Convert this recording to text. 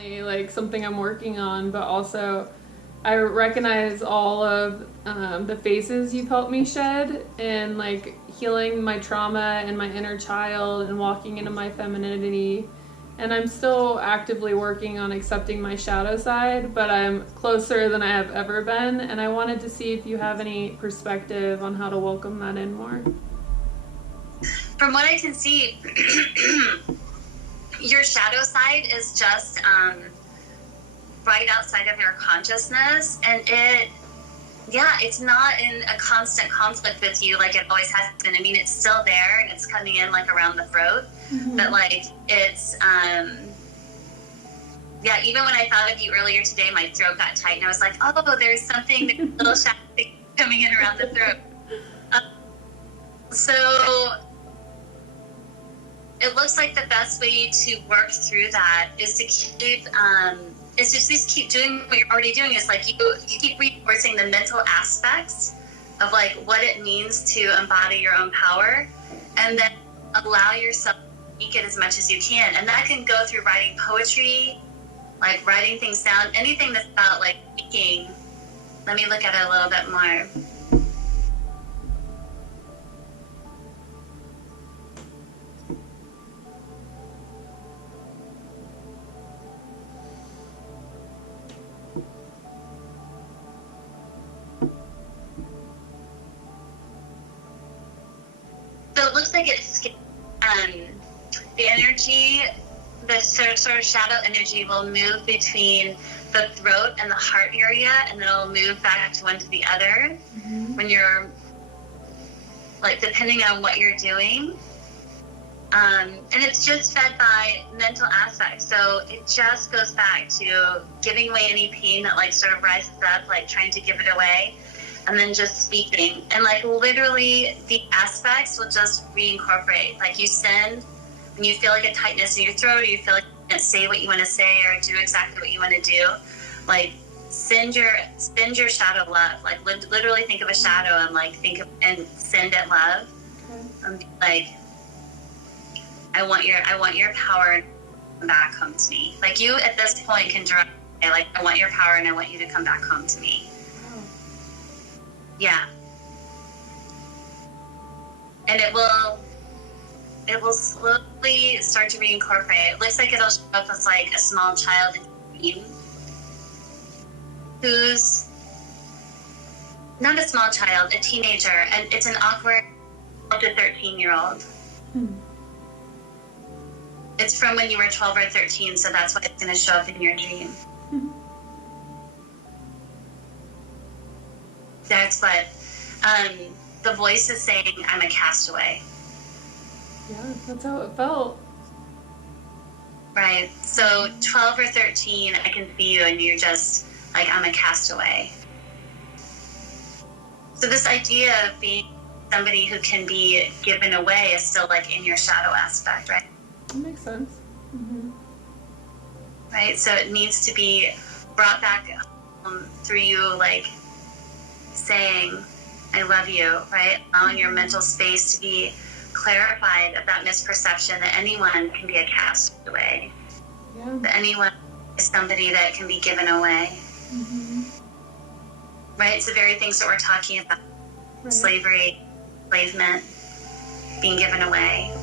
definitely like something I'm working on, but also I recognize all of the phases you've helped me shed, and like healing my trauma and my inner child and walking into my femininity. And I'm still actively working on accepting my shadow side, but I'm closer than I have ever been. And I wanted to see if you have any perspective on how to welcome that in more. From what I can see, your shadow side is just right outside of your consciousness, and it's not in a constant conflict with you like it always has been. I mean, it's still there and it's coming in like around the throat, but like it's even when I thought of you earlier today, my throat got tight and I was like, oh, there's something, a little shadow coming in around the throat. So it looks like the best way to work through that is to keep just keep doing what you're already doing. Is like you keep reinforcing the mental aspects of like what it means to embody your own power, and then allow yourself to speak it as much as you can. And that can go through writing poetry, like writing things down, anything that's about like speaking. Let me look at it a little bit more. So it looks like it's the energy, the sort of shadow energy will move between the throat and the heart area, and then it'll move back to one to the other when you're, like, depending on what you're doing. And it's just fed by mental aspects. So it just goes back to giving away any pain that, like, sort of rises up, like trying to give it away. And then just speaking. And like literally the aspects will just reincorporate. Like you send when you feel like a tightness in your throat, or you feel like you can't say what you want to say or do exactly what you want to do. Like send your shadow love. Like literally think of a shadow and like and send it love. Okay. And be like, I want your power to come back home to me. Like you at this point can direct, like, I want your power and I want you to come back home to me. Yeah. And it will slowly start to reincorporate. It looks like it'll show up as like a small child in your dream who's not a small child, a teenager, and it's an awkward 12 to 13-year-old. It's from when you were 12 or 13, so that's why it's going to show up in your dream. That's what the voice is saying, I'm a castaway. Yeah, that's how it felt. Right. So 12 or 13, I can see you and you're just like, I'm a castaway. So this idea of being somebody who can be given away is still like in your shadow aspect, right? That makes sense. Right. So it needs to be brought back through you, like, saying, I love you, right? Allowing your mental space to be clarified of that misperception that anyone can be a castaway. Yeah. That anyone is somebody that can be given away. Right? It's the very things that we're talking about. Right. Slavery, enslavement, being given away.